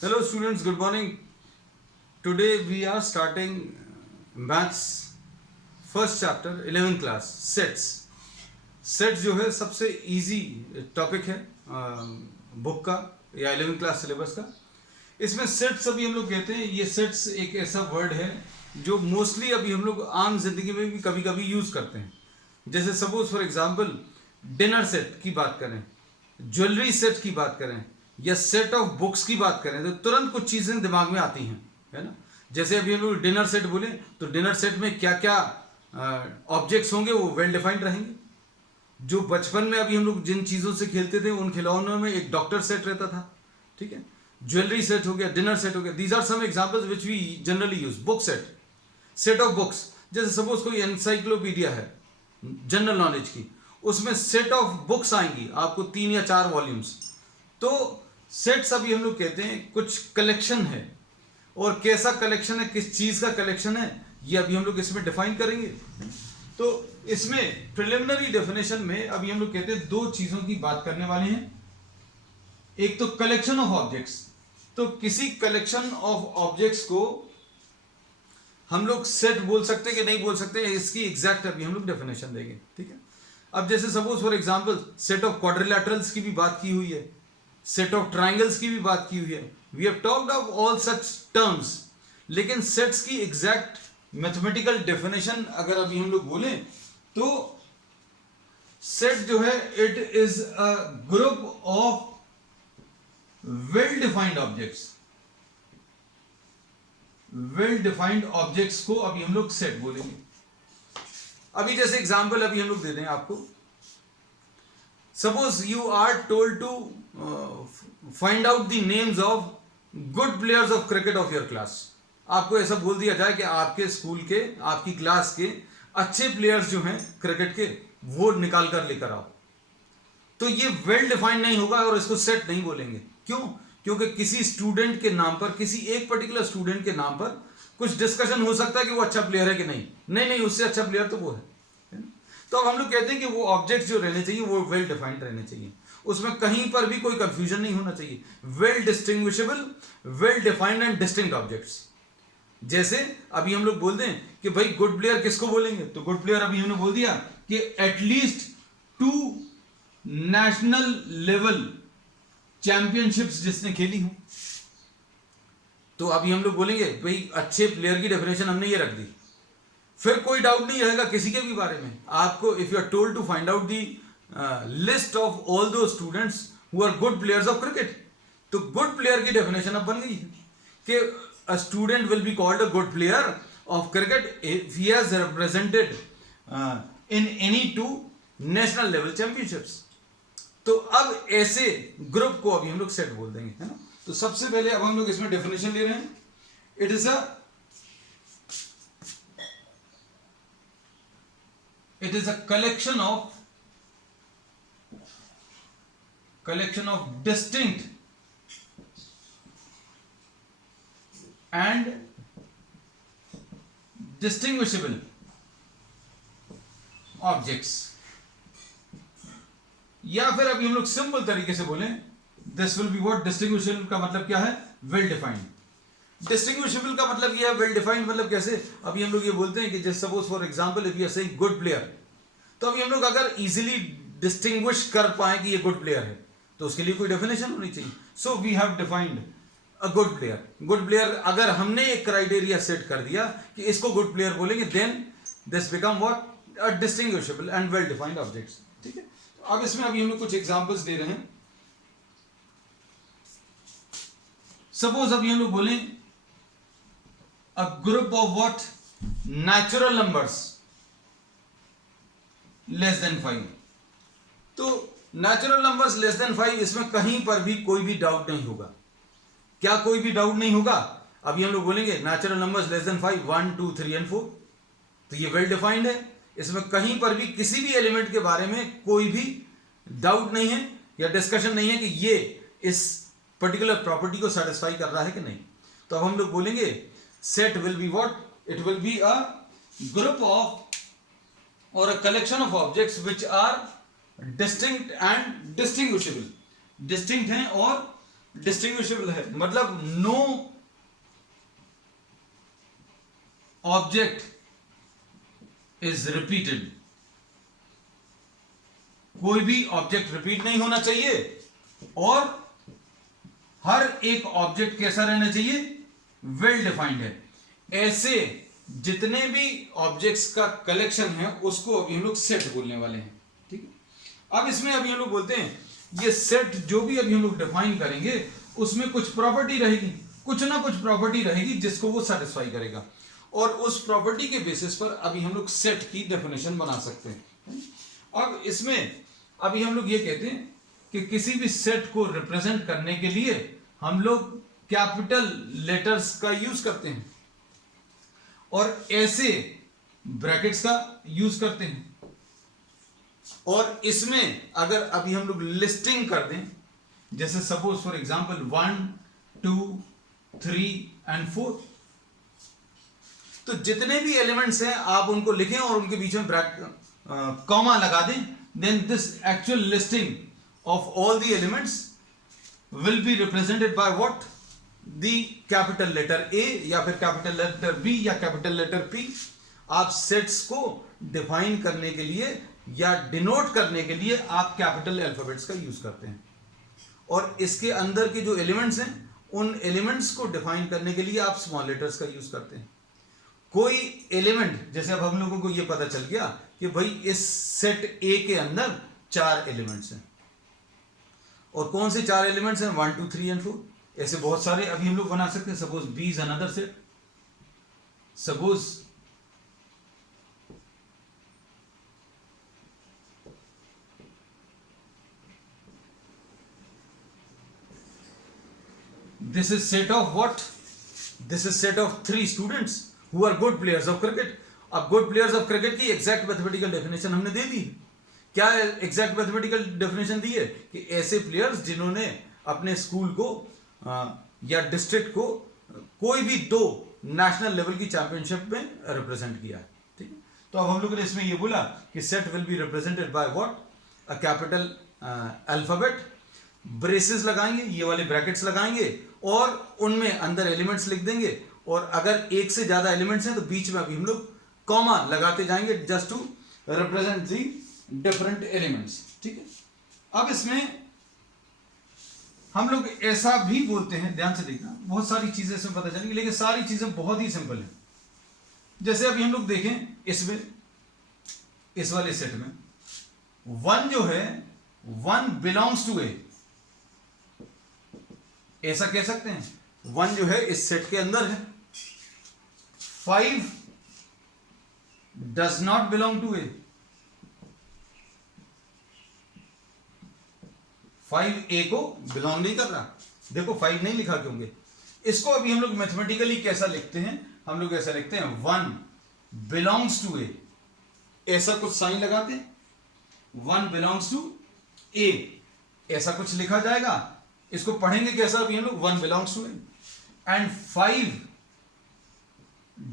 Hello students, good morning. Today we are starting maths first chapter 11th class sets. Sets जो है सबसे easy topic है book का या 11th क्लास सिलेबस का. इसमें सेट्स अभी हम लोग कहते हैं, ये सेट्स एक ऐसा वर्ड है जो मोस्टली अभी हम लोग आम जिंदगी में भी कभी कभी यूज करते हैं. जैसे suppose for example dinner set की बात करें, ज्वेलरी सेट की बात करें या सेट ऑफ बुक्स की बात करें तो तुरंत कुछ चीजें दिमाग में आती हैं, है ना. जैसे अभी हम लोग डिनर सेट बोले तो डिनर सेट में क्या क्या ऑब्जेक्ट्स होंगे वो वेल डिफाइंड रहेंगे. जो बचपन में अभी हम लोग जिन चीज़ों से खेलते थे उन खिलौनों में एक डॉक्टर सेट रहता था, ठीक है. ज्वेलरी सेट हो गया, डिनर सेट हो गया. These are some examples which we generally use. Book set, set of books, जैसे सपोज कोई एनसाइक्लोपीडिया है जनरल नॉलेज की, उसमें सेट ऑफ बुक्स आएंगी आपको 3 या 4 वॉल्यूम्स. तो सेट्स अभी हम लोग कहते हैं कुछ कलेक्शन है, और कैसा कलेक्शन है, किस चीज़ का कलेक्शन है, ये अभी हम लोग इसमें डिफाइन करेंगे. तो इसमें प्रिलिमिनरी डेफिनेशन में अभी हम लोग कहते हैं दो चीजों की बात करने वाले हैं. एक तो कलेक्शन ऑफ ऑब्जेक्ट्स. तो किसी कलेक्शन ऑफ ऑब्जेक्ट्स को हम लोग सेट बोल सकते हैं कि नहीं बोल सकते, इसकी एग्जैक्ट अभी हम लोग डेफिनेशन देंगे, ठीक है. अब जैसे suppose for example set of quadrilaterals की भी बात की हुई है, सेट ऑफ ट्राइंगल्स की भी बात की हुई है. We have talked of all such terms. लेकिन सेट्स की एग्जैक्ट मैथमेटिकल डेफिनेशन अगर अभी हम लोग बोले तो सेट जो है it is a group of well defined objects. Well defined objects को अभी हम लोग सेट बोलेंगे. अभी जैसे एग्जांपल अभी हम लोग दे दें आपको. Suppose you are told to find out the names of good players of cricket of your class. आपको ऐसा बोल दिया जाए कि आपके स्कूल के, आपकी क्लास के अच्छे प्लेयर्स जो हैं क्रिकेट के वो निकाल कर लेकर आओ. तो ये वेल डिफाइंड नहीं होगा और इसको सेट नहीं बोलेंगे. क्यों? क्योंकि किसी स्टूडेंट के नाम पर, किसी एक पर्टिकुलर स्टूडेंट के नाम पर कुछ डिस्कशन हो सकता है कि वो अच्छा प्लेयर है कि नहीं. नहीं, उससे अच्छा प्लेयर तो वो है. तो अब हम लोग कहते हैं कि वो ऑब्जेक्ट जो रहने चाहिए वो वेल डिफाइंड रहने चाहिए, उसमें कहीं पर भी कोई कंफ्यूजन नहीं होना चाहिए. Well distinguishable, well defined and distinct objects. जैसे अभी हम लोग बोल दें कि भाई गुड प्लेयर किसको बोलेंगे, तो गुड प्लेयर अभी हमने बोल दिया कि एटलीस्ट 2 नेशनल लेवल चैंपियनशिप्स जिसने खेली हो. तो अभी हम लोग बोलेंगे भाई अच्छे प्लेयर की डेफिनेशन हमने ये रख दी. फिर कोई डाउट नहीं रहेगा किसी के भी बारे में. आपको if you are told to find out the list of all those students who are good players of cricket, तो गुड प्लेयर की डेफिनेशन अब बन गई है कि a student will be called a good player of cricket if he has represented in any 2 national level championships. तो अब ऐसे ग्रुप को अभी हम लोग सेट बोल देंगे, है ना. तो सबसे पहले अब हम लोग इसमें डेफिनेशन ले रहे हैं. It is a collection of distinct and distinguishable objects. या फिर अभी हम लोग सिंपल तरीके से बोलें, this will be what. Distinguishable का मतलब क्या है? Well defined. डिस्टिंग्विशेबल का मतलब यह है, वेल डिफाइंड मतलब कैसे? अभी हम लोग ये बोलते हैं कि जैसे suppose for example if you are saying good player, तो अभी हम लोग अगर इजीली डिस्टिंग्विश कर पाए कि ये गुड प्लेयर है तो उसके लिए कोई डेफिनेशन होनी चाहिए. So we have defined a good player. Good player अगर हमने एक क्राइटेरिया सेट कर दिया कि इसको गुड प्लेयर बोलेंगे, then this become what? A distinguishable and well defined objects, ठीक है. अब इसमें अभी हम लोग कुछ एग्जांपल्स दे रहे हैं. सपोज अभी हम लोग बोलें अ group of what? Natural numbers less than 5. तो नेचुरल नंबर्स लेस देन 5, इसमें कहीं पर भी कोई भी डाउट नहीं होगा. क्या कोई भी डाउट नहीं होगा? अभी हम लोग बोलेंगे natural numbers less than 5, 1, 2, 3 and 4. तो ये वेल डिफाइंड है. इसमें कहीं पर भी किसी भी एलिमेंट के बारे में कोई भी डाउट नहीं है या डिस्कशन नहीं है कि ये इस पर्टिकुलर प्रॉपर्टी को सेटिस्फाई कर रहा है कि नहीं. तो अब हम लोग बोलेंगे set will be what? It will be a group of और a collection of objects which are distinct and distinguishable. Distinct हैं और डिस्टिंग्विशेबल है, मतलब नो ऑब्जेक्ट इज रिपीटेड, कोई भी ऑब्जेक्ट रिपीट नहीं होना चाहिए, और हर एक ऑब्जेक्ट कैसा रहना चाहिए, वेल डिफाइंड है। ऐसे जितने भी ऑब्जेक्ट्स का कलेक्शन है उसको अभी हम लोग सेट बोलने वाले हैं, ठीक है। अब इसमें अभी हम लोग बोलते हैं ये सेट जो भी अभी हम लोग डिफाइन करेंगे उसमें कुछ प्रॉपर्टी रहेगी, कुछ ना कुछ प्रॉपर्टी रहेगी जिसको वो सेटिस्फाई करेगा, और उस प्रॉपर्टी के बेसिस पर अभी हम लोग सेट की डेफिनेशन बना सकते हैं। अब इसमें अभी हम लोग ये कहते हैं कि किसी भी सेट को रिप्रेजेंट करने के लिए हम लोग कैपिटल लेटर्स का यूज करते हैं और ऐसे ब्रैकेट्स का यूज करते हैं, और इसमें अगर अभी हम लोग लिस्टिंग कर दें, जैसे सपोज फॉर एग्जांपल 1 2 3 एंड 4, तो जितने भी एलिमेंट्स हैं आप उनको लिखें और उनके बीच में कॉमा लगा दें, then this actual listing of all the elements will be represented by what, the capital letter A या फिर capital letter B या capital letter P। आप सेट्स को डिफाइन करने के लिए या डिनोट करने के लिए आप कैपिटल अल्फाबेट्स का यूज करते हैं, और इसके अंदर के जो एलिमेंट्स हैं उन एलिमेंट्स को डिफाइन करने के लिए आप स्मॉल लेटर्स का यूज करते हैं। कोई एलिमेंट, जैसे अब हम लोगों को यह पता चल गया कि भाई इस सेट ए के अंदर 4 एलिमेंट्स हैं, और कौन से 4 एलिमेंट्स हैं, 1 2 3 एंड 4। ऐसे बहुत सारे अभी हम लोग बना सकते हैं। Suppose B is another set, suppose this is set of what, this is set of 3 students who are good players of cricket। अब गुड प्लेयर्स ऑफ क्रिकेट की एग्जैक्ट मैथमेटिकल डेफिनेशन हमने दे दी। क्या एग्जैक्ट मैथमेटिकल डेफिनेशन दी है कि ऐसे players जिन्होंने अपने school को या डिस्ट्रिक्ट को कोई भी 2 नेशनल लेवल की चैंपियनशिप में रिप्रेजेंट किया है, ठीक है। तो अब हम लोगों ने इसमें ये बोला कि set will be represented by what, a capital alphabet, braces लगाएंगे, ये वाले ब्रैकेट्स लगाएंगे और उनमें अंदर एलिमेंट्स लिख देंगे, और अगर एक से ज्यादा एलिमेंट्स हैं तो बीच में अभी हम लोग कॉमा लगाते जाएंगे just to represent the different elements, ठीक है। अब इसमें हम लोग ऐसा भी बोलते हैं, ध्यान से देखना, बहुत सारी चीजें इसमें पता चलेंगी, लेकिन सारी चीजें बहुत ही सिंपल हैं। जैसे अभी हम लोग देखें इसमें, इस वाले सेट में 1 जो है 1 बिलोंग्स टू ए, ऐसा कह सकते हैं। 1 जो है इस सेट के अंदर है। 5 डज नॉट बिलोंग टू ए, 5 ए को बिलोंग नहीं कर रहा। देखो 5 नहीं लिखा क्योंकि इसको अभी हम लोग मैथमेटिकली कैसा लिखते हैं, हम लोग ऐसा लिखते हैं 1 बिलोंग्स टू ए, ऐसा कुछ साइन लगाते हैं, 1 बिलोंग्स टू ए, ऐसा कुछ लिखा जाएगा। इसको पढ़ेंगे कैसा अभी हम लोग, 1 belongs to A, and 5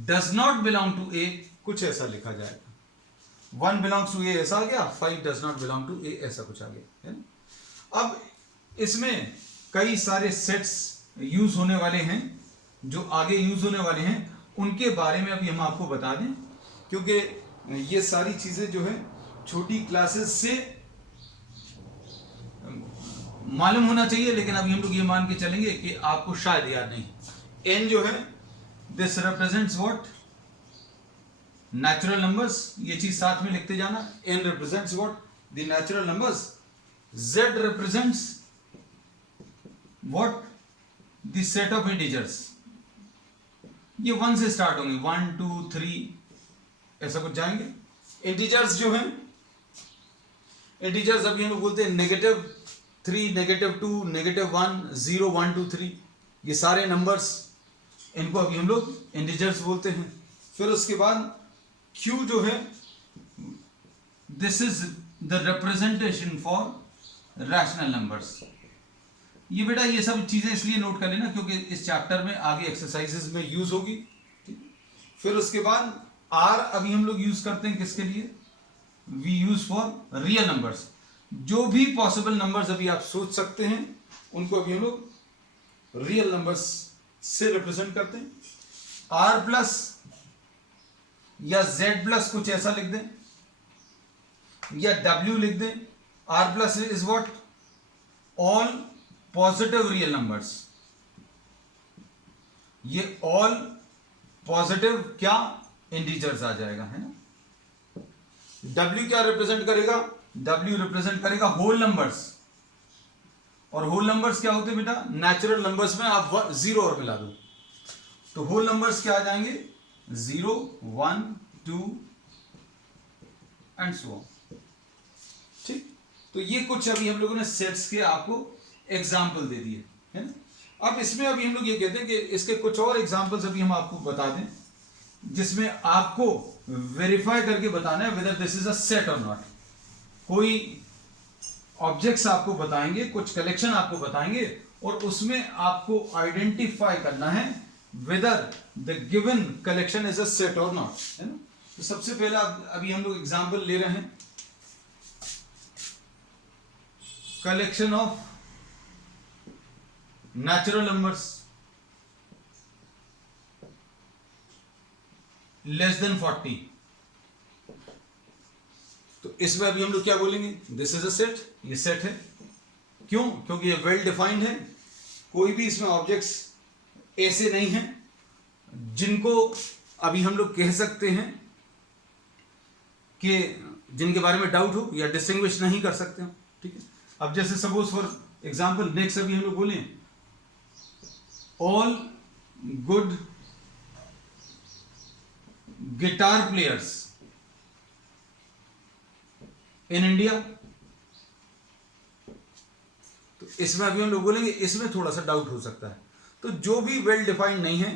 does not belong to A, कुछ ऐसा लिखा जाएगा। 1 बिलोंग्स टू ए ऐसा आ गया, 5 डज नॉट बिलोंग टू ए ऐसा कुछ आ गया, है ना। अब इसमें कई सारे सेट्स यूज होने वाले हैं, जो आगे यूज होने वाले हैं उनके बारे में अभी हम आपको बता दें, क्योंकि ये सारी चीजें जो है छोटी क्लासेस से मालूम होना चाहिए, लेकिन अभी हम लोग ये मान के चलेंगे कि आपको शायद याद नहीं। n जो है this represents what, natural numbers, ये चीज साथ में लिखते जाना। n represents what, the natural numbers. z represents what, the set of integers. ये 1 से स्टार्ट होंगे, 1 2 3 ऐसा कुछ जाएंगे। इंटीजर्स जो हैं, इंटीजर्स अभी हम लोग बोलते हैं -3 -2 -1 0 1 2 3, ये सारे नंबर्स, इनको अभी हम लोग इंटीजर्स बोलते हैं। फिर उसके बाद q जो है, this is the representation for rational numbers. ये बेटा ये सब चीजें इसलिए नोट कर लेना क्योंकि इस चैप्टर में आगे एक्सरसाइजेस में यूज होगी। फिर उसके बाद r अभी हम लोग यूज करते हैं किसके लिए, we use for real numbers. जो भी पॉसिबल नंबर्स अभी आप सोच सकते हैं उनको अभी हम लोग रियल नंबर्स से रिप्रेजेंट करते हैं। आर प्लस या जेड प्लस कुछ ऐसा लिख दें या डब्ल्यू लिख दें। R plus is what, all positive real numbers. ये ऑल पॉजिटिव क्या इंटीजर्स आ जाएगा, है ना। डब्ल्यू क्या रिप्रेजेंट करेगा, डब्ल्यू रिप्रेजेंट करेगा होल नंबर्स। और होल नंबर्स क्या होते हैं बेटा, नेचुरल नंबर्स में आप जीरो और मिला दो तो होल नंबर्स क्या आ जाएंगे, 0 1 2 एंड सो ऑन। ठीक, तो ये कुछ अभी हम लोगों ने सेट्स के आपको एग्जाम्पल दे दिए, है ना। अब इसमें अभी हम लोग ये कहते हैं कि इसके कुछ और एग्जाम्पल्स अभी हम आपको बता दें जिसमें आपको वेरीफाई करके बताना है whether this is a set और नॉट। कोई ऑब्जेक्ट्स आपको बताएंगे, कुछ कलेक्शन आपको बताएंगे और उसमें आपको आइडेंटिफाई करना है whether the given collection is a set और नॉट, है ना। तो सबसे पहला अभी हम लोग एग्जांपल ले रहे हैं collection of natural numbers less than 40। तो इसमें अभी हम लोग क्या बोलेंगे, दिस इज अ सेट, ये सेट है। क्यों, क्योंकि ये वेल डिफाइंड है। कोई भी इसमें ऑब्जेक्ट्स ऐसे नहीं हैं जिनको अभी हम लोग कह सकते हैं कि जिनके बारे में डाउट हो या डिस्टिंग्विश नहीं कर सकते हो, ठीक है। अब जैसे सपोज फॉर एग्जांपल नेक्स्ट अभी हम लोग बोले all good guitar players in India. तो इसमें अभी हम लोग बोलेंगे इसमें थोड़ा सा डाउट हो सकता है। तो जो भी वेल डिफाइंड नहीं है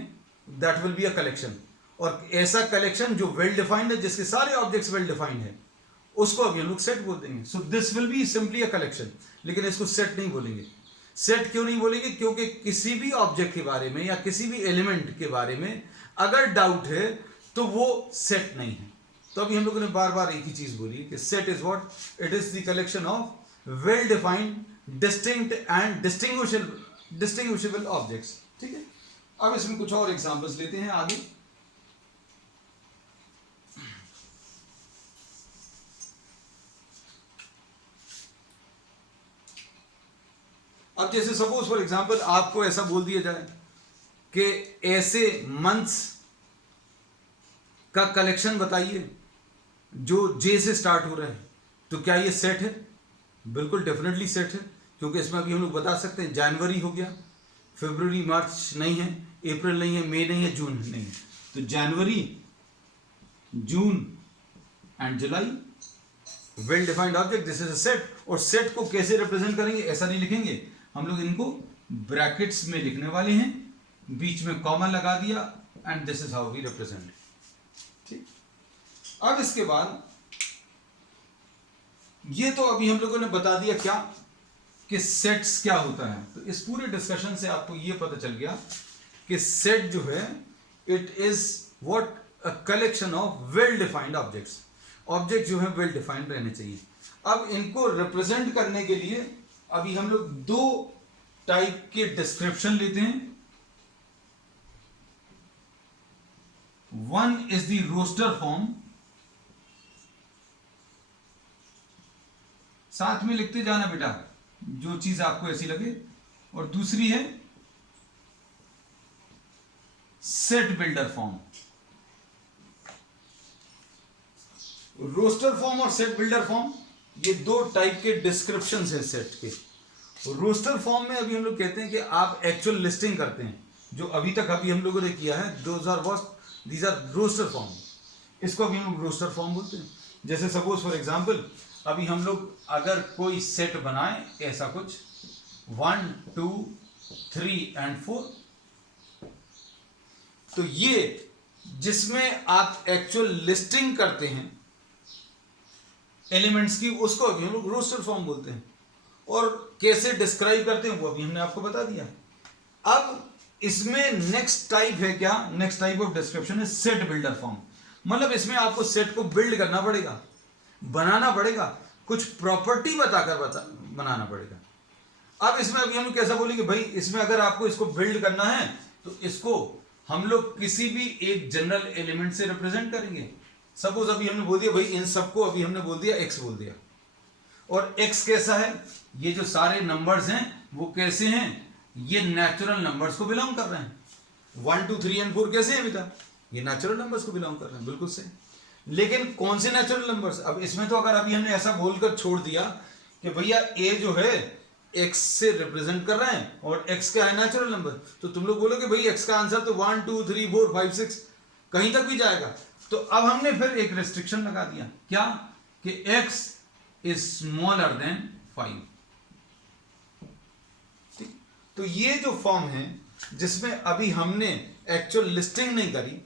that will be a collection. और ऐसा कलेक्शन जो वेल डिफाइंड है, जिसके सारे ऑब्जेक्ट्स वेल डिफाइंड है, उसको अभी हम लोग सेट बोल देंगे। So this will be simply a collection. लेकिन इसको सेट नहीं बोलेंगे। सेट क्यों नहीं बोलेंगे, क्योंकि किसी भी ऑब्जेक्ट के बारे में या किसी भी एलिमेंट के बारे में अगर डाउट है तो वो सेट नहीं है। तो अभी हम लोगों ने बार बार एक ही चीज बोली कि set is what, it is the collection of well defined distinct and distinguishable objects, ठीक है। अब इसमें कुछ और एग्जांपल्स लेते हैं आगे। अब जैसे सपोज फॉर एग्जांपल आपको ऐसा बोल दिया जाए कि ऐसे मंथ्स का कलेक्शन बताइए जो जे से स्टार्ट हो रहा है, तो क्या ये सेट है? बिल्कुल डेफिनेटली सेट है, क्योंकि इसमें अभी हम लोग बता सकते हैं जनवरी हो गया, फरवरी मार्च नहीं है, अप्रैल नहीं है, मई नहीं है, जून नहीं है। तो January, June and July well defined object, this is a set. और सेट को कैसे रिप्रेजेंट करेंगे, ऐसा नहीं लिखेंगे हम लोग, इनको ब्रैकेट्स में लिखने वाले हैं, बीच में कॉमा लगा दिया and this is how we represent, ठीक। अब इसके बाद ये तो अभी हम लोगों ने बता दिया क्या कि सेट्स क्या होता है। तो इस पूरे डिस्कशन से आपको ये पता चल गया कि सेट जो है it is what, a collection of well defined objects. Object जो है वेल डिफाइंड रहने चाहिए। अब इनको रिप्रेजेंट करने के लिए अभी हम लोग दो टाइप के डिस्क्रिप्शन लेते हैं। One is the roster form, साथ में लिखते जाना बेटा जो चीज आपको ऐसी लगे, और दूसरी है set builder form. Roster form और सेट बिल्डर फॉर्म ये दो टाइप के डिस्क्रिप्शन है सेट के। रोस्टर फॉर्म में अभी हम लोग कहते हैं कि आप एक्चुअल लिस्टिंग करते हैं, जो अभी तक अभी हम लोगों ने किया है, दीज आर रोस्टर फॉर्म। इसको अभी हम लोग रोस्टर फॉर्म बोलते हैं। जैसे सपोज फॉर एग्जांपल अभी हम लोग अगर कोई सेट बनाए ऐसा कुछ 1 2 3 एंड 4, तो ये जिसमें आप एक्चुअल लिस्टिंग करते हैं एलिमेंट्स की, उसको अभी हम लोग रोस्टर फॉर्म बोलते हैं। और कैसे डिस्क्राइब करते हैं वो अभी हमने आपको बता दिया। अब इसमें नेक्स्ट टाइप है क्या, नेक्स्ट टाइप ऑफ डिस्क्रिप्शन है सेट बिल्डर फॉर्म। मतलब इसमें आपको सेट को बिल्ड करना पड़ेगा, बनाना पड़ेगा, कुछ प्रॉपर्टी बताकर बनाना पड़ेगा। अब इसमें अभी हम लोग कैसा बोलेंगे भाई, इसमें अगर आपको इसको बिल्ड करना है तो इसको हम लोग किसी भी एक जनरल एलिमेंट से रिप्रेजेंट करेंगे। सपोज अभी हमने बोल दिया भाई इन सबको अभी हमने बोल दिया x बोल दिया, और x कैसा है, ये जो सारे नंबर्स हैं वो कैसे हैं, ये नेचुरल नंबर्स को बिलोंग कर रहे हैं। 1 2 3 एंड 4 कैसे हैं बेटा, ये नेचुरल नंबर्स को बिलोंग कर रहे हैं, बिल्कुल सही। लेकिन कौन से नेचुरल नंबर्स, अब इसमें तो अगर अभी हमने ऐसा बोलकर छोड़ दिया कि भैया a जो है x से रिप्रेजेंट कर रहे हैं और x क्या है नेचुरल नंबर, तो तुम लोग बोलोगे भाई x का आंसर तो 1 2 3 4 5 6 कहीं तक भी जाएगा। तो अब हमने फिर एक रिस्ट्रिक्शन लगा दिया, क्या कि x इज स्मॉलर देन 5। ठीक, तो ये जो फॉर्म है जिसमें अभी हमने एक्चुअल लिस्टिंग नहीं करी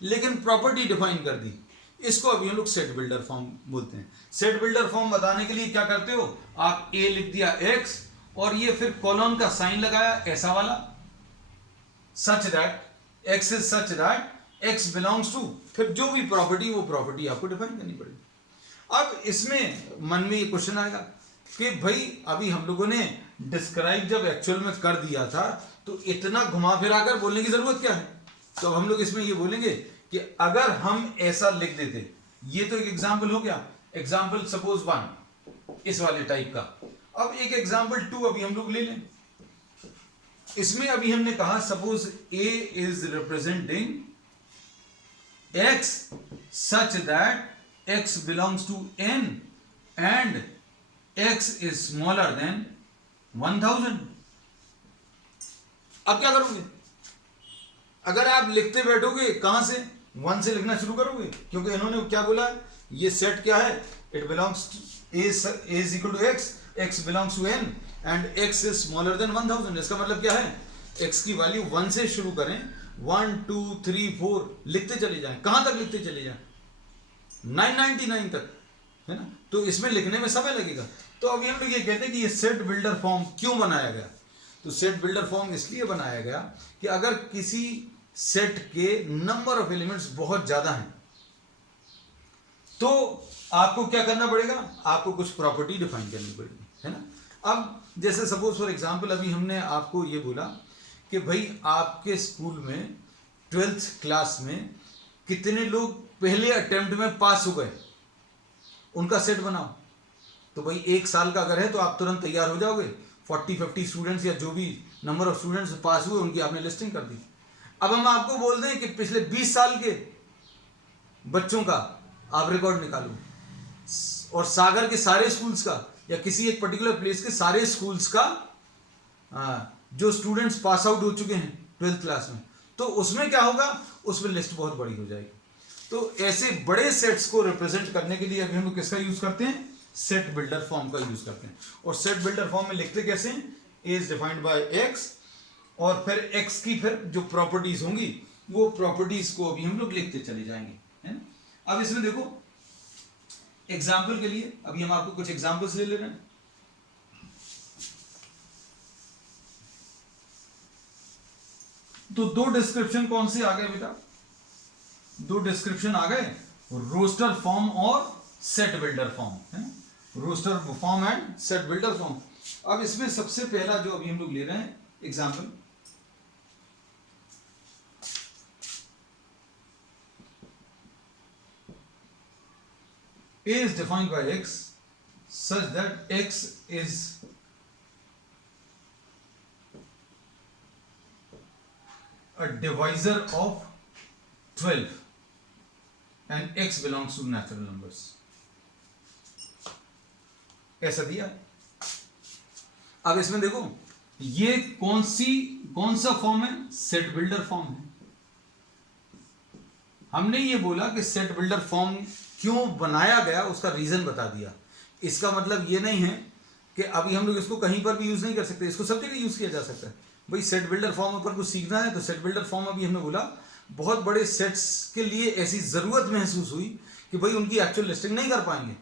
लेकिन प्रॉपर्टी डिफाइन कर दी, इसको अभी हम लोग सेट बिल्डर फॉर्म बोलते हैं। सेट बिल्डर फॉर्म बताने के लिए क्या करते हो, आप a लिख दिया x और ये फिर कॉलन का साइन लगाया ऐसा वाला, such that x is such that x belongs to, फिर जो भी प्रॉपर्टी वो प्रॉपर्टी आपको डिफाइन करनी पड़ेगी। अब इसमें मन में ये क्वेश्चन आएगा कि भाई अभी हम लोगों ने डिस्क्राइब जब एक्चुअल में कर दिया था तो इतना घुमा फिरा कर बोलने की जरूरत क्या है। तो हम लोग इसमें ये बोलेंगे कि अगर हम ऐसा लिख देते, ये तो एक एग्जाम्पल हो गया, एग्जाम्पल सपोज 1 इस वाले टाइप का। अब एक एग्जाम्पल 2 अभी हम लोग ले लें, इसमें अभी हमने कहा suppose a is representing x such that x belongs to n and x is smaller than 1000। अब क्या करोगे, अगर आप लिखते बैठोगे कहां से, 1 से लिखना शुरू करोगे, क्योंकि इन्होंने क्या बोला, ये सेट क्या है, it belongs to a is equal to x belongs to n and x is smaller than 1000। इसका मतलब क्या है, x की वैल्यू 1 से शुरू करें, 1 2 3 4 लिखते चले जाएं, कहां तक लिखते चले जाएं, 999 तक, है ना। तो इसमें लिखने में समय लगेगा। तो अभी हम लोग ये कहते हैं कि ये सेट बिल्डर फॉर्म क्यों बनाया गया, तो सेट बिल्डर फॉर्म इसलिए बनाया गया कि अगर किसी सेट के नंबर ऑफ एलिमेंट्स बहुत ज्यादा हैं तो आपको क्या करना पड़ेगा, आपको कुछ प्रॉपर्टी डिफाइन करनी पड़ेगी, है ना। अब जैसे सपोज फॉर एग्जांपल अभी हमने आपको ये बोला कि भाई आपके स्कूल में 12th क्लास में कितने लोग पहले अटेम्प्ट में पास हो गए, उनका सेट बनाओ। तो भाई 1 साल का अगर है तो आप तुरंत तैयार हो जाओगे, 40-50 स्टूडेंट्स या जो भी नंबर ऑफ स्टूडेंट्स पास हुए उनकी आपने लिस्टिंग कर दी। अब हम आपको बोल दें कि पिछले 20 साल के बच्चों का आप रिकॉर्ड निकालो और सागर के सारे स्कूल्स का या किसी एक पर्टिकुलर प्लेस के सारे स्कूल्स का जो स्टूडेंट्स पास आउट हो चुके हैं 12th क्लास में, तो उसमें क्या होगा, उसमें लिस्ट बहुत बड़ी हो जाएगी। तो ऐसे बड़े सेट्स को रिप्रेजेंट करने के लिए अभी हम लोग किसका यूज करते हैं, सेट बिल्डर फॉर्म का यूज करते हैं। और सेट बिल्डर फॉर्म में लिखते कैसे हैं, a is defined by x और फिर x की फिर जो प्रॉपर्टीज होंगी वो प्रॉपर्टीज को अभी हम लोग लिखते चले जाएंगे, है ना। अब इसमें देखो एग्जाम्पल के लिए अभी हम आपको कुछ एग्जाम्पल्स ले रहे हैं। तो 2 डिस्क्रिप्शन कौन से आ गए बेटा, 2 डिस्क्रिप्शन आ गए, रोस्टर फॉर्म और सेट बिल्डर फॉर्म, है ना, roster form and set builder form. अब इसमें सबसे पहला जो अभी हम लोग ले रहे हैं example, a is defined by x such that x is a divisor of 12 and x belongs to natural numbers, ऐसा दिया। अब इसमें देखो ये कौन सा फॉर्म है, सेट बिल्डर फॉर्म है। हमने ये बोला कि सेट बिल्डर फॉर्म क्यों बनाया गया उसका रीजन बता दिया। इसका मतलब ये नहीं है कि अभी हम लोग इसको कहीं पर भी यूज नहीं कर सकते, इसको सब जगह यूज किया जा सकता है। भाई सेट बिल्डर फॉर्म पर कुछ सीखना है तो सेट बिल्डर फॉर्म अभी हमने बोला बहुत बड़े सेट्स के लिए ऐसी जरूरत महसूस हुई कि भाई उनकी एक्चुअल लिस्टिंग नहीं कर पाएंगे,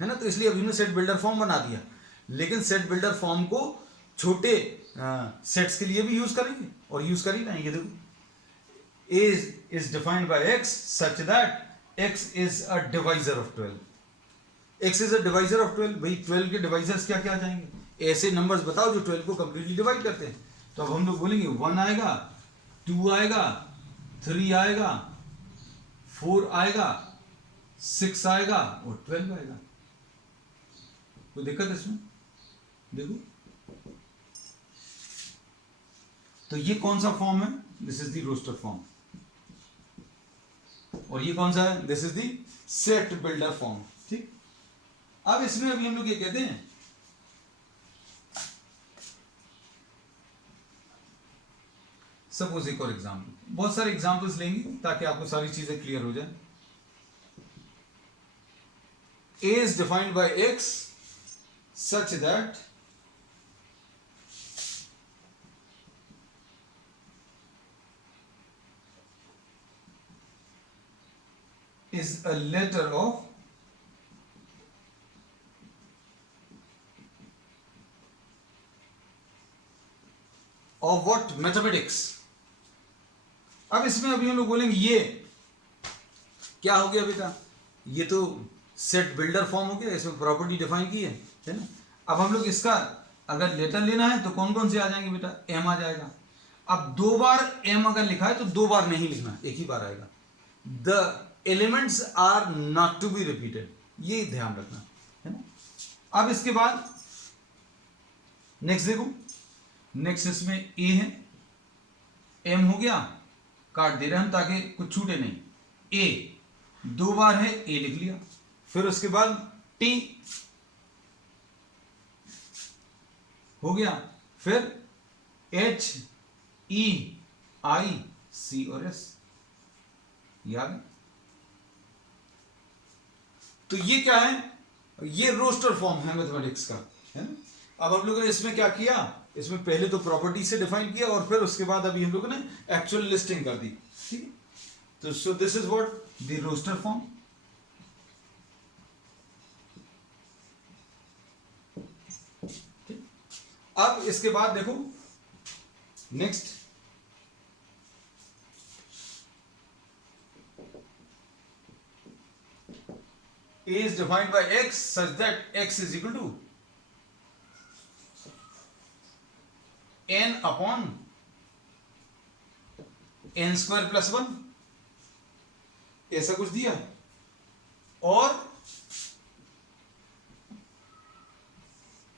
है ना, तो इसलिए अभी हमने सेट बिल्डर फॉर्म बना दिया। लेकिन सेट बिल्डर फॉर्म को छोटे सेट्स के लिए भी यूज करेंगे और यूज कर ही लाएंगे। देखो a is defined by x such that x is a divisor of 12, x is a divisor of 12। भाई 12 के डिवाइजर्स क्या क्या आ जाएंगे, ऐसे नंबर्स बताओ जो 12 को कंप्लीटली डिवाइड करते हैं। तो अब हम लोग बोलेंगे 1 आएगा, 2 आएगा, 3 आएगा, 4 आएगा, 6 आएगा और 12 आएगा। कोई दिक्कत है इसमें? देखो तो ये कौन सा फॉर्म है? This is the roster form. और ये कौन सा है? This is the set builder form. ठीक, अब इसमें अभी हम लोग ये कहते हैं सपोज एक और एग्जाम्पल, बहुत सारे एग्जाम्पल्स लेंगे ताकि आपको सारी चीजें क्लियर हो जाए। A is defined by X such that is a letter of what? Mathematics। अब इसमें अभी हम लोग बोलेंगे ये क्या हो गया बेटा? ये तो सेट बिल्डर फॉर्म हो गया, इसमें प्रॉपर्टी डिफाइन की है ना। अब हम लोग इसका अगर लेटर लेना है तो कौन कौन से आ जाएंगे बेटा? एम आ जाएगा। अब 2 बार एम अगर लिखा है तो 2 बार नहीं लिखना, एक ही बार आएगा। The elements are not to be repeated, ये ध्यान रखना है ना। अब इसके बाद नेक्स्ट देखो, नेक्स्ट इसमें ए है, एम हो गया, काट दे रहे हम ताकि कुछ छूटे नहीं। ए 2 बार है, ए लिख लिया। फिर उसके बाद टी हो गया, फिर एच ई आई सी और एस, याद? तो ये क्या है? ये रोस्टर फॉर्म है मैथमेटिक्स का, है ना। अब हम लोगों ने इसमें क्या किया? इसमें पहले तो प्रॉपर्टी से डिफाइन किया और फिर उसके बाद अभी हम लोगों ने एक्चुअल लिस्टिंग कर दी। ठीक है, तो so this is what the roster form. अब इसके बाद देखो next, A is defined by X such that X is equal to n upon n square plus 1, ऐसा कुछ दिया। और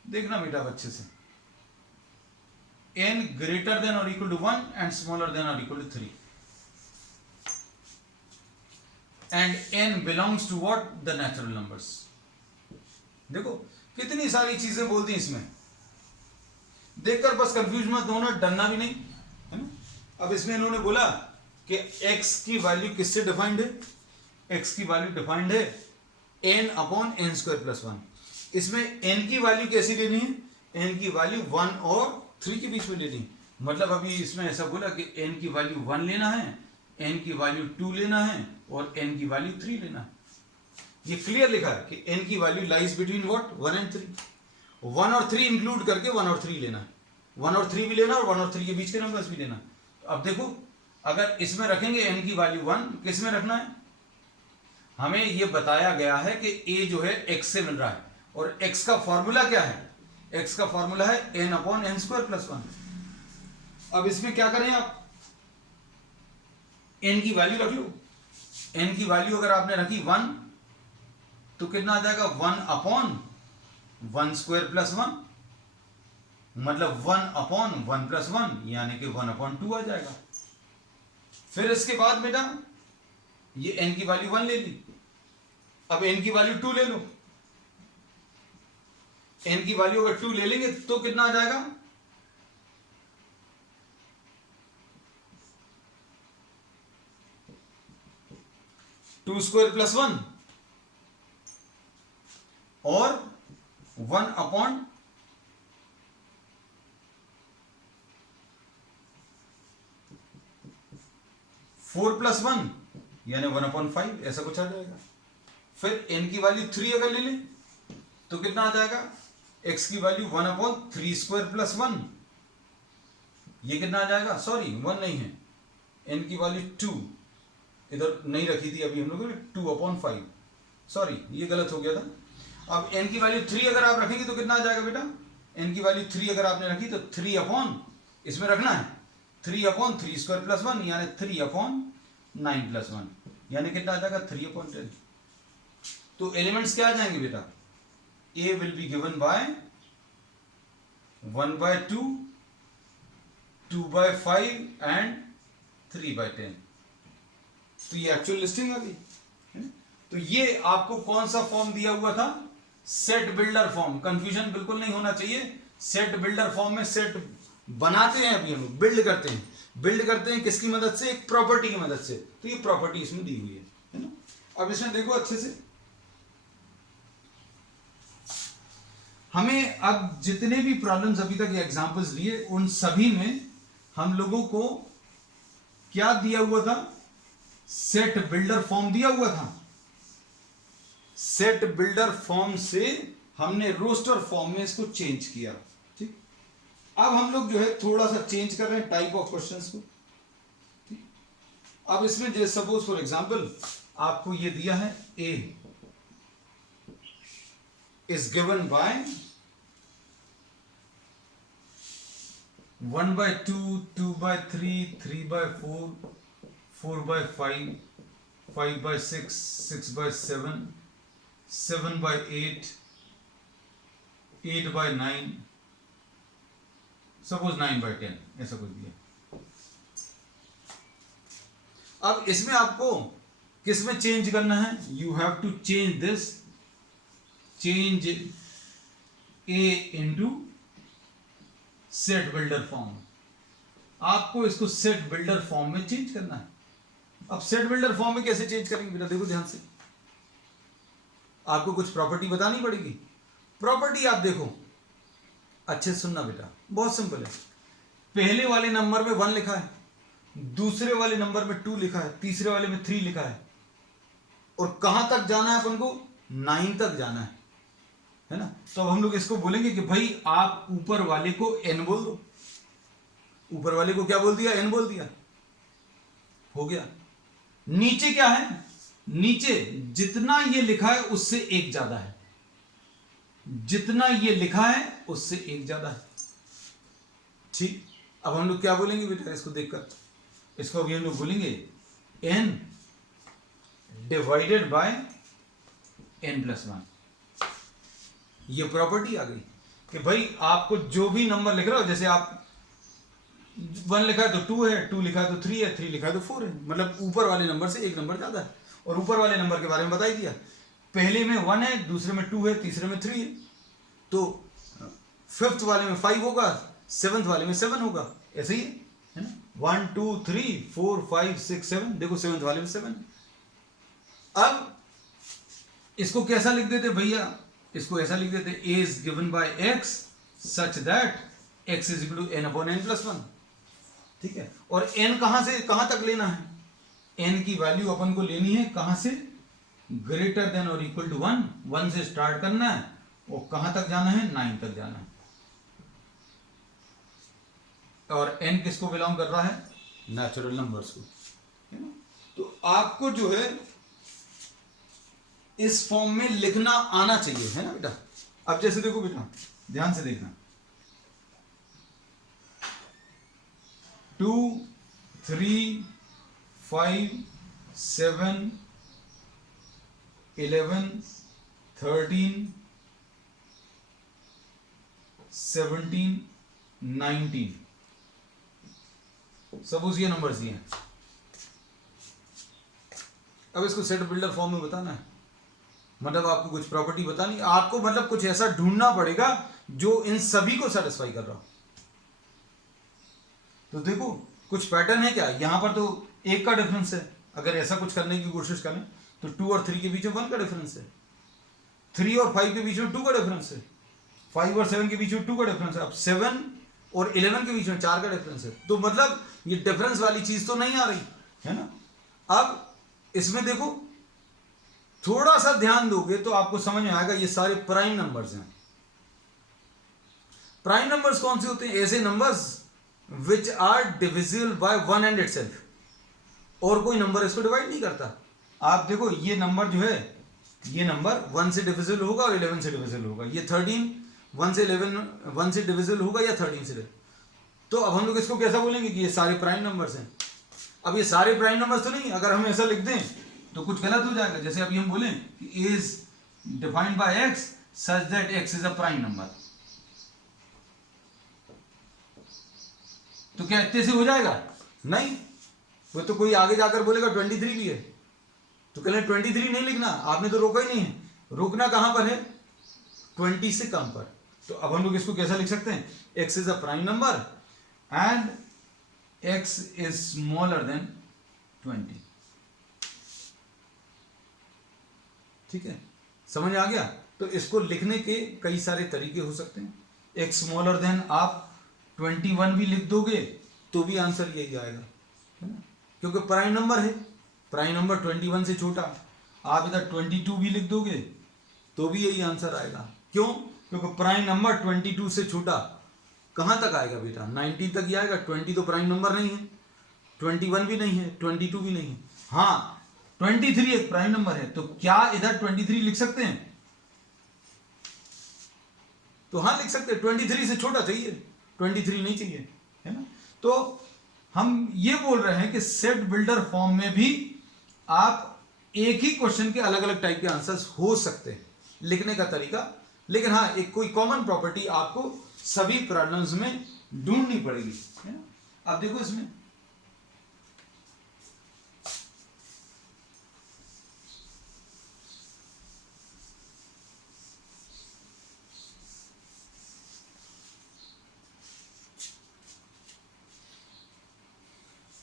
देखना बेटा अच्छे से, n greater than or equal to 1 and smaller than or equal to 3 and n belongs to what? the natural numbers। देखो कितनी सारी चीजें बोल दी इसमें, देखकर बस कंफ्यूज मत होना, डरना भी नहीं, है ना। अब इसमें इन्होंने बोला कि x की वैल्यू किससे डिफाइंड है? x की वैल्यू डिफाइंड है n upon n square plus 1। इसमें n की वैल्यू कैसी लेनी है? n की वैल्यू 1 और 3 के बीच में लेनी है। मतलब अभी इसमें ऐसा बोला कि n की वैल्यू 1 लेना है, n की वैल्यू 2 लेना है और n की वैल्यू 3 लेना है। ये क्लियर लिखा है कि n की value lies between what? 1 and 3। 1 और 3 इंक्लूड करके 1 और 3 लेना है, 1 और 3 भी लेना और 1 और 3 के बीच के नंबर्स भी लेना। अब देखो अगर इसमें रखेंगे n की वैल्यू 1, किस में रखना है? हमें यह बताया गया है कि a जो है x से मिल रहा है और x का फॉर्मूला क्या है? x का फॉर्मूला है n upon n square plus 1। अब इसमें क्या करें आप? n की वैल्यू रख लो। n की वैल्यू अगर आपने रखी 1 तो कितना आ जाएगा? 1 अपॉन 1 स्क्वायर प्लस 1, मतलब 1 अपॉन 1 प्लस 1 यानी कि 1 अपॉन 2 आ जाएगा। फिर इसके बाद बेटा ये n की वैल्यू 1 ले ली, अब n की वैल्यू 2 ले लो। n की वैल्यू अगर 2 ले लेंगे तो कितना आ जाएगा? टू स्क्वायर प्लस 1 और 1 अपॉन 4 प्लस 1 यानी 1 अपॉन 5, ऐसा कुछ आ जाएगा। फिर n की वैल्यू 3 अगर ले लें तो कितना आ जाएगा? x की वैल्यू 1 अपॉन 3 स्क्वायर प्लस 1, ये कितना आ जाएगा? सॉरी 1 नहीं है, n की वैल्यू 2 इधर नहीं रखी थी अभी हम लोगों ने, 2 अपॉन 5, सॉरी ये गलत हो गया था। अब n की वैल्यू 3 अगर आप रखेंगे तो कितना आ जाएगा बेटा? n की वैल्यू 3 अगर आपने रखी तो 3 अपॉन इसमें रखना है 3/3 स्क्वायर प्लस 1 यानी 3/9 प्लस 1 यानी कितना आ जाएगा 3/10। तो एलिमेंट्स क्या आ जाएंगे बेटा, a will be given by 1/2, 2/5 and 3/10। तो ये एक्चुअल लिस्टिंग आ गई। तो ये आपको कौन सा फॉर्म दिया हुआ था, सेट बिल्डर फॉर्म। कंफ्यूजन बिल्कुल नहीं होना चाहिए। सेट बिल्डर फॉर्म में सेट बनाते हैं, अभी हम बिल्ड करते हैं किसकी मदद से, एक प्रॉपर्टी की मदद से। तो ये प्रॉपर्टी इसमें दी हुई है ना। अब इसमें देखो अच्छे से, हमें अब जितने भी प्रॉब्लम्स अभी तक एग्जांपल्स लिए उन सभी में हम लोगों को क्या दिया हुआ था, सेट बिल्डर फॉर्म दिया हुआ था। सेट बिल्डर फॉर्म से हमने रोस्टर फॉर्म में इसको चेंज किया। ठीक, अब हम लोग जो है थोड़ा सा चेंज कर रहे हैं टाइप ऑफ क्वेश्चंस को। ठीक, अब इसमें जैसे सपोज फॉर एग्जांपल आपको ये दिया है ए इज गिवन बाय 1/2, 2/3, 3/4, 4/5, 5/6, 6/7, 7/8, 8/9, सपोज 9/10, ऐसा कुछ दिया। अब इसमें आपको किस में चेंज करना है, you have to change this, change A into set builder form. आपको इसको सेट बिल्डर फॉर्म में चेंज करना है। अब सेट बिल्डर फॉर्म में कैसे चेंज करेंगे बेटा, देखो ध्यान से, आपको कुछ प्रॉपर्टी बतानी पड़ेगी। प्रॉपर्टी आप देखो, अच्छे से सुनना बेटा, बहुत सिंपल है। पहले वाले नंबर में 1 लिखा है, दूसरे वाले नंबर में 2 लिखा है, तीसरे वाले में 3 लिखा है, और कहां तक जाना है अपन को, 9 तक जाना है ना। तो अब हम लोग इसको बोलेंगे कि भाई आप ऊपर वाले को n बोल दो। ऊपर वाले को क्या बोल दिया, n बोल दिया, हो गया। नीचे क्या है, नीचे जितना ये लिखा है उससे 1 ज्यादा है, जितना ये लिखा है उससे 1 ज्यादा है। ठीक, अब हम लोग क्या बोलेंगे बेटा, इसको देखकर, इसको अभी हम लोग बोलेंगे n डिवाइडेड बाय n+1। ये प्रॉपर्टी आ गई कि भाई आपको जो भी नंबर लिख रहा हो, जैसे आप 1 लिखा है तो 2 है, 2 लिखा है तो 3 है, 3 लिखा है तो 4 है, मतलब ऊपर वाले नंबर से 1 नंबर ज्यादा है। और ऊपर वाले नंबर के बारे में बता ही दिया, पहले में 1 है, दूसरे में 2 है, तीसरे में 3 है, तो 5th वाले में 5 होगा, 7th वाले में 7 होगा, ऐसे ही है ना। 1 2 3 4 5 6 7, देखो 7th वाले में 7 है। अब इसको कैसा लिख देते भैया, इसको ऐसा लिख देते, a is given by x such that x is equal to n/n+1। ठीक है, और n कहां से कहां तक लेना है, n की वैल्यू अपन को लेनी है कहां से, ग्रेटर देन और इक्वल टू 1, 1 से स्टार्ट करना है और कहां तक जाना है, 9 तक जाना है। और n किसको बिलोंग कर रहा है, नेचुरल नंबर्स को, है ना। तो आपको जो है इस फॉर्म में लिखना आना चाहिए, है ना बेटा। अब जैसे देखो बेटा, ध्यान से देखना, 2 3 5 7 11 13 17 19, सपोज ये नंबर्स दिए हैं। अब इसको सेट बिल्डर फॉर्म में बताना है, मतलब आपको कुछ प्रॉपर्टी बतानी, आपको मतलब कुछ ऐसा ढूंढना पड़ेगा जो इन सभी को सेटिस्फाई कर रहा हो। तो देखो कुछ पैटर्न है क्या, यहां पर तो 1 का डिफरेंस है, अगर ऐसा कुछ करने की कोशिश करें तो 2 और 3 के बीच में 1 का डिफरेंस है, 3 और 5 के बीच में 2 का डिफरेंस है, 5 और 7 के बीच में 2 का डिफरेंस है, अब 7 और 11 के बीच में 4 का डिफरेंस है। तो मतलब ये डिफरेंस वाली चीज तो नहीं आ रही है ना। अब इसमें देखो थोड़ा सा ध्यान दोगे तो आपको समझ में आएगा, ये सारे प्राइम नंबर्स हैं। प्राइम नंबर्स कौन से होते हैं, ऐसे numbers which are divisible by 1 and itself, और कोई नंबर इसको डिवाइड नहीं करता। आप देखो ये नंबर जो है, ये नंबर 1 से डिविजिबल होगा और 11 से डिविजिबल होगा, ये 13 1 से 11 1 से डिविजिबल होगा या 13 से। तो अब हम लोग इसको कैसा बोलेंगे कि ये सारे प्राइम नंबर्स हैं। अब ये सारे प्राइम नंबर्स तो नहीं, अगर हम ऐसा लिख दें तो कुछ गलत हो जाएगा। जैसे अभी हम बोलें कि is defined by x such that x is a prime number, तो क्या इतने से हो जाएगा? नहीं, वो तो कोई आगे जाकर बोलेगा 23 भी है, तो कहले 23 नहीं लिखना, आपने तो रोका ही नहीं है। रोकना कहां पर है? 20 से कम पर। तो अब हम लोग इसको कैसा लिख सकते हैं? x is a prime number and x is smaller then 20। ठीक है, समझ आ गया? तो इसको लिखने के कई सारे तरीके हो सकते हैं। x स्मॉलर देन आप 21 भी लिख दोगे तो भी आंसर यही आएगा, है ना, क्योंकि प्राइम नंबर है। प्राइम नंबर 21 से छोटा, आप इधर 22 भी लिख दोगे तो भी यही आंसर आएगा। क्यों? क्योंकि प्राइम नंबर 22 से छोटा कहां तक आएगा बेटा? 19 तक ही आएगा। 20 तो प्राइम नंबर नहीं है, 21 भी नहीं है, 22 भी नहीं है। हाँ, 23 एक प्राइम नंबर है, तो क्या इधर 23 लिख सकते हैं? तो हाँ लिख सकते हैं, 23 से छोटा चाहिए, 23 नहीं चाहिए, है ना। तो हम ये बोल रहे हैं कि सेट बिल्डर फॉर्म में भी आप एक ही क्वेश्चन के अलग अलग टाइप के आंसर्स हो सकते हैं, लिखने का तरीका। लेकिन हाँ, एक कोई कॉमन प्रॉपर्टी आपको सभी प्रॉब्लम्स में ढूंढनी पड़ेगी, है ना। अब देखो इसमें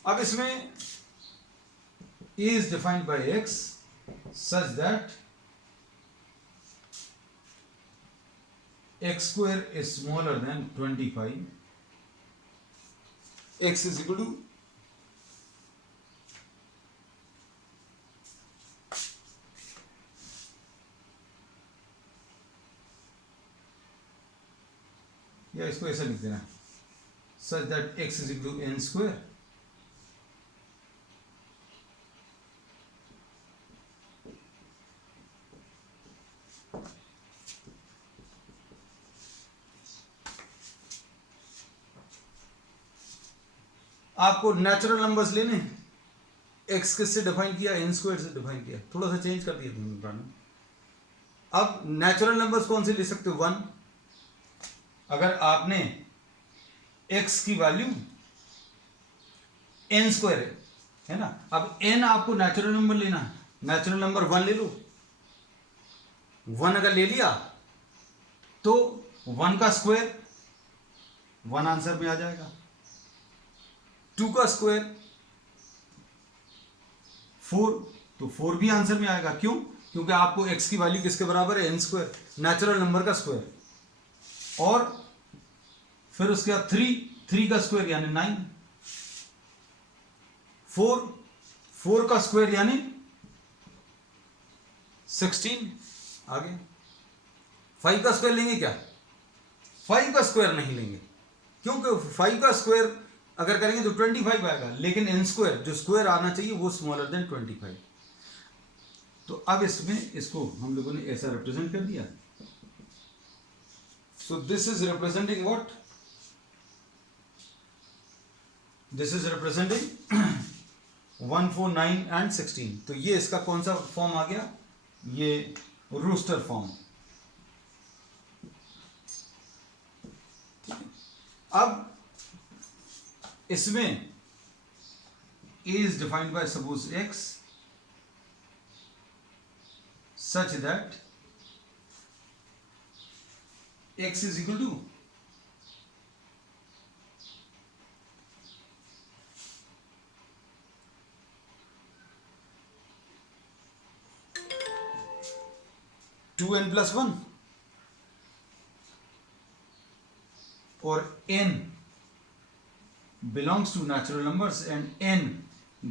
अब इसमें a is defined by x such that x square is smaller than 25, x is equal to या इसको ऐसा लिख देना such that x is equal to n square आपको नेचुरल नंबर्स लेने, एक्स किससे डिफाइन किया? एन स्क्वायर से डिफाइन किया, थोड़ा सा चेंज कर दिया। अब नेचुरल नंबर्स कौन से ले सकते हो? 1। अगर आपने एक्स की वैल्यू एन स्क्वायर है ना, अब एन आपको नेचुरल नंबर लेना है, नेचुरल नंबर 1 ले लो। 1 अगर ले लिया तो 1 का स्क्वायर 1 आंसर में आ जाएगा, 2 का स्क्वायर 4, तो 4 भी आंसर में आएगा। क्यों? क्योंकि आपको x की वैल्यू किसके बराबर है? n स्क्वायर, नेचुरल नंबर का स्क्वायर। और फिर उसके बाद 3 का स्क्वायर यानी 9, 4 का स्क्वायर यानी 16। आगे 5 का स्क्वायर लेंगे क्या? 5 का स्क्वायर नहीं लेंगे, क्योंकि 5 का स्क्वायर अगर करेंगे तो 25 आएगा, लेकिन n स्क्वायर जो स्क्वायर आना चाहिए वो स्मॉलर देन 25। तो अब इसमें इसको हम लोगों ने ऐसा रिप्रेजेंट कर दिया। सो this is representing what? This is representing 1, 4, 9 and 16। तो ये इसका कौन सा फॉर्म आ गया? ये रूस्टर फॉर्म। अब इसमें a is defined by suppose x such that x is equal to 2n plus 1 और n belongs to natural numbers and n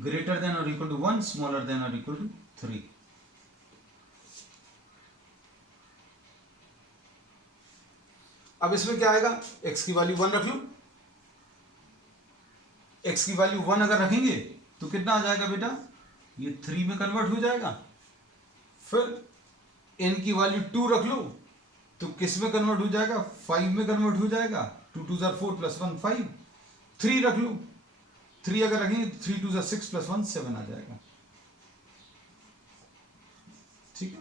greater than or equal to 1, smaller than or equal to 3. अब इसमें क्या आएगा? x की value 1 रख लो। x की value 1 अगर रखेंगे तो कितना आ जाएगा बेटा? ये 3 में कन्वर्ट हो जाएगा। फिर n की वैल्यू 2 रख लो तो किस में कन्वर्ट हो जाएगा, 5 में कन्वर्ट हो जाएगा। 2 2 4 प्लस 1 5, 3 रख लो, 3 अगर रखेंगे तो 3 2 6 प्लस 1 7 आ जाएगा। ठीक है,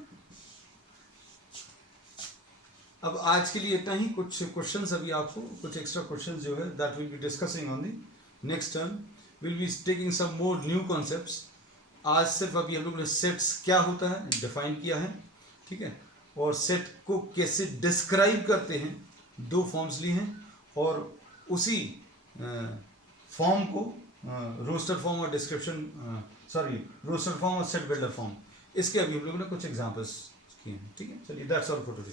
अब आज के लिए इतना ही। कुछ क्वेश्चंस अभी आपको, कुछ एक्स्ट्रा क्वेश्चंस जो है that will be discussing on the next term, will be taking some more new concepts. आज सिर्फ अभी हम लोग ने सेट्स क्या होता है डिफाइन किया है, ठीक है, और सेट को कैसे डिस्क्राइब करते हैं, 2 फॉर्म्स लिए हैं, और उसी फॉर्म को रोस्टर फॉर्म और डिस्क्रिप्शन, सॉरी रोस्टर फॉर्म और सेट बिल्डर फॉर्म, इसके अभी हम लोगों ने कुछ एग्जांपल्स किए हैं। ठीक है, चलिए दैट्स ऑल फॉर टुडे।